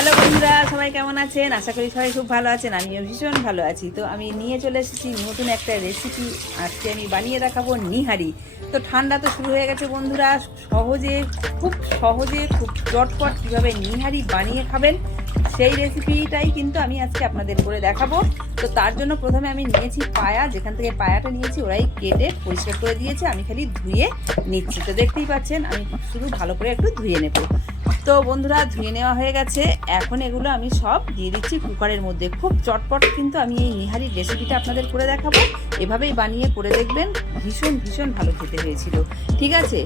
Hello বন্ধুরা, সবাই কেমন আছেন? আশা করি সবাই খুব ভালো আছেন, আমিও ভীষণ ভালো আছি। তো আমি নিয়ে চলে এসেছি নতুন একটা রেসিপি আজকে আমি বানিয়ে দেখাবো নিহারি। তো ঠান্ডা তো শুরু হয়ে গেছে বন্ধুরা, সহজে, খুব সহজে, খুব চটপট কীভাবে নিহারি বানিয়ে খাবেন, সেই রেসিপিটাই কিন্তু আমি আজকে আপনাদের করে দেখাবো। তো তার জন্য প্রথমে আমি নিয়েছি পায়া, যেখান থেকে পায়াটা নিয়েছি, ওরাই কেটে পরিষ্কার করে দিয়েছে, আমি খালি ধুয়ে নিচ্ছি। তো দেখতেই পাচ্ছেন, আমি শুধু ভালো করে একটু ধুয়ে নেব। তো বন্ধুরা ধুয়ে নেওয়া হয়ে গেছে। এখন এগুলো আমি সব দিয়ে দিচ্ছি কুকারের মধ্যে। খুব চটপট কিন্তু আমি এই নিহারির রেসিপিটা আপনাদের করে দেখাবো। এভাবেই বানিয়ে করে দেখবেন, ভীষণ ভীষণ ভালো খেতে হয়েছিল। ঠিক আছে?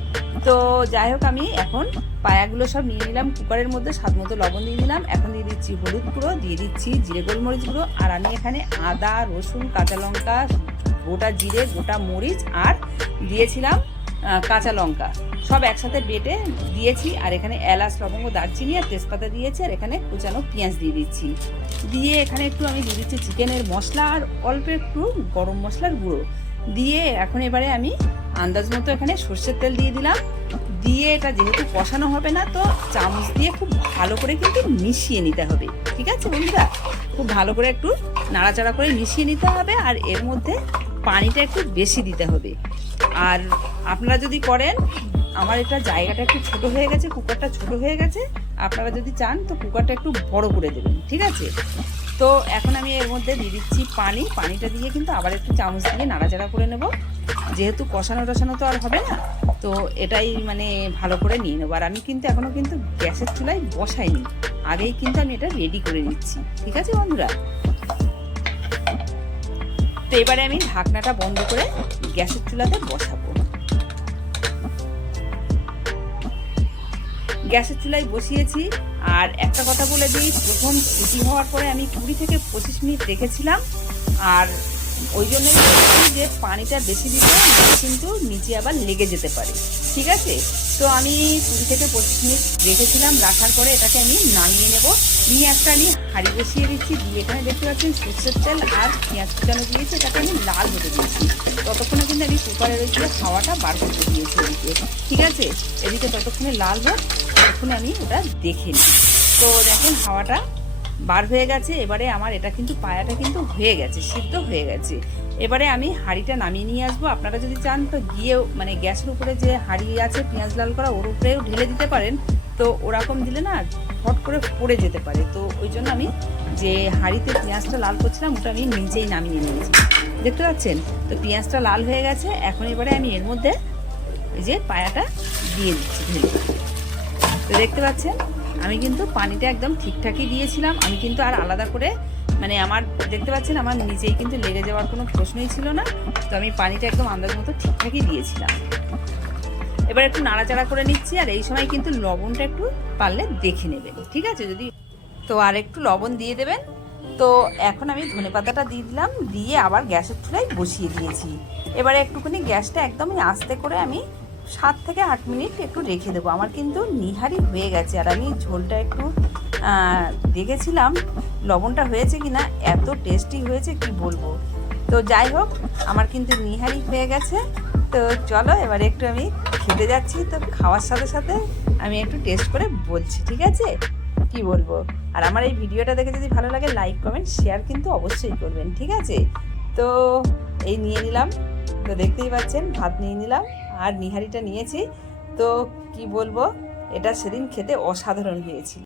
তো যাই হোক, আমি এখন পায়াগুলো সব নিয়ে নিলাম কুকারের মধ্যে। স্বাদ মতো লবণ দিয়ে দিলাম এখন দিয়ে দিচ্ছি হলুদ গুঁড়ো, দিয়ে দিচ্ছি জিরে গোলমরিচ গুঁড়ো। আর আমি এখানে আদা, রসুন, কাঁচা লঙ্কা, গোটা জিরে, গোটা মরিচ, আর দিয়েছিলাম কাঁচা লঙ্কা। সব একসাথে বেটে দিয়েছি, আর এখানে এলাচ, লবঙ্গ, দারচিনি আর তেজপাতা দিয়েছি, আর এখানে কুচানো পেঁয়াজ দিয়ে দিচ্ছি। দিয়ে এখানে একটু আমি দিয়ে দিচ্ছি চিকেনের মশলা, আর অল্প একটু গরম মশলার গুঁড়ো। দিয়ে এখন এবারে আমি আন্দাজ মতো এখানে সর্ষের তেল দিয়ে দিলাম। দিয়ে এটা যেহেতু কষানো হবে না, তো চামচ দিয়ে খুব ভালো করে কিন্তু মিশিয়ে নিতে হবে। ঠিক আছে বন্ধুরা? খুব ভালো করে একটু নাড়াচাড়া করে মিশিয়ে নিতে হবে, আর এর মধ্যে পানিটা একটু বেশি দিতে হবে। আর আপনারা যদি করেন, আমার এটা জায়গাটা একটু ছোট হয়ে গেছে, কুকারটা ছোট হয়ে গেছে, আপনারা যদি চান তো কুকারটা একটু বড় করে দেবেন, ঠিক আছে? তো এখন আমি এর মধ্যে দিয়ে দিচ্ছি পানি, পানিটা দিয়ে কিন্তু আবার একটু চামচ দিয়ে নাড়াচাড়া করে নেব। যেহেতু কষানো টষানো তো আর হবে না, তো এটাই মানে ভালো করে নিয়ে নেব। আর আমি কিন্তু এখনও কিন্তু গ্যাসের চুলায় বসাইনি, আগেই কিন্তু আমি এটা রেডি করে নিচ্ছি, ঠিক আছে বন্ধুরা? তো এবারে আমি ঢাকনাটা বন্ধ করে গ্যাসের চুলাতে বসাবো। গ্যাসের চুলায় বসিয়েছি, আর একটা কথা বলে দিই, প্রথম সিটি হওয়ার পরে আমি কুড়ি থেকে পঁচিশ মিনিট রেখেছিলাম, আর ওই জন্যই যে পানিটা বেশি নাহলে কিন্তু নিচে আবার লেগে যেতে পারে। ঠিক আছে? তো আমি কুড়ি থেকে পঁচিশ মিনিট রেখেছিলাম, রাখার পরে এটাকে আমি নামিয়ে নেব। নিয়ে একটা আমি হাঁড়ি বসিয়ে দিচ্ছি। দিয়ে এখানে দেখতে পাচ্ছেন সর্ষের তেল আর পেঁয়াজ কুচানো দিয়েছি। এটাকে আমি লাল হতে দিয়েছি। ততক্ষণে কিন্তু আমি কুকারের ওই যে হাওয়াটা বার করতে দিয়েছি এদিকে। ঠিক আছে? এদিকে ততক্ষণে লাল হোক, ততক্ষণে আমি ওটা দেখে নিই। তো দেখেন হাওয়াটা বার হয়ে গেছে, এবারে আমার এটা কিন্তু পায়াটা কিন্তু হয়ে গেছে, সিদ্ধ হয়ে গেছে। এবারে আমি হাঁড়িটা নামিয়ে নিয়ে আসব। আপনারা যদি চান তো গিয়েও মানে গ্যাসের উপরে যে হাঁড়ি আছে, পেঁয়াজ লাল করা, ওর উপরেও ঢেলে দিতে পারেন। তো ওরকম দিলে না, হট করে পড়ে যেতে পারে। তো ওই জন্য আমি যে হাঁড়িতে পেঁয়াজটা লাল করছিলাম, ওটা আমি নিজেই নামিয়ে নিয়েছি। দেখতে পাচ্ছেন? তো পেঁয়াজটা লাল হয়ে গেছে। এখন এবারে আমি এর মধ্যে এই যে পায়াটা দিয়ে দিচ্ছি ঢেলে। তো দেখতে পাচ্ছেন? আমি কিন্তু পানিটা একদম ঠিকঠাকই দিয়েছিলাম। আমি কিন্তু আর আলাদা করে মানে আমার, দেখতে পাচ্ছেন, আমার নিজেই কিন্তু লেগে যাওয়ার কোনো প্রশ্নই ছিল না। তো আমি পানিটা একদম আন্দাজ মতো ঠিকঠাকই দিয়েছিলাম। এবার একটু নাড়াচাড়া করে নিচ্ছি, আর এই সময় কিন্তু লবণটা একটু পারলে দেখে নেবেন, ঠিক আছে? যদি, তো আর একটু লবণ দিয়ে দেবেন। তো এখন আমি ধনে পাতাটা দিয়ে দিলাম, দিয়ে আবার গ্যাসের চুলায় বসিয়ে দিয়েছি। এবারে একটুখানি গ্যাসটা একদমই আস্তে করে আমি সাত থেকে আট মিনিট একটু রেখে দেবো। আমার কিন্তু নিহারি হয়ে গেছে। আর আমি ঝোলটা একটু দেখেছিলাম, লবণটা হয়েছে কি না এত টেস্টি হয়েছে, কি বলব? তো যাই হোক, আমার কিন্তু নিহারি হয়ে গেছে। তো চলো, এবারে একটু আমি খেতে যাচ্ছি। তো খাওয়ার সাথে সাথে আমি একটু টেস্ট করে বলছি, ঠিক আছে? কি বলব? আর আমার এই ভিডিওটা দেখে যদি ভালো লাগে লাইক কমেন্ট শেয়ার কিন্তু অবশ্যই করবেন, ঠিক আছে? তো এই নিয়ে নিলাম। তো দেখতেই পাচ্ছেন, ভাত নিয়ে নিলাম আর নিহারিটা নিয়েছি। তো কি বলব, এটা সেদিন খেতে অসাধারণ হয়েছিল।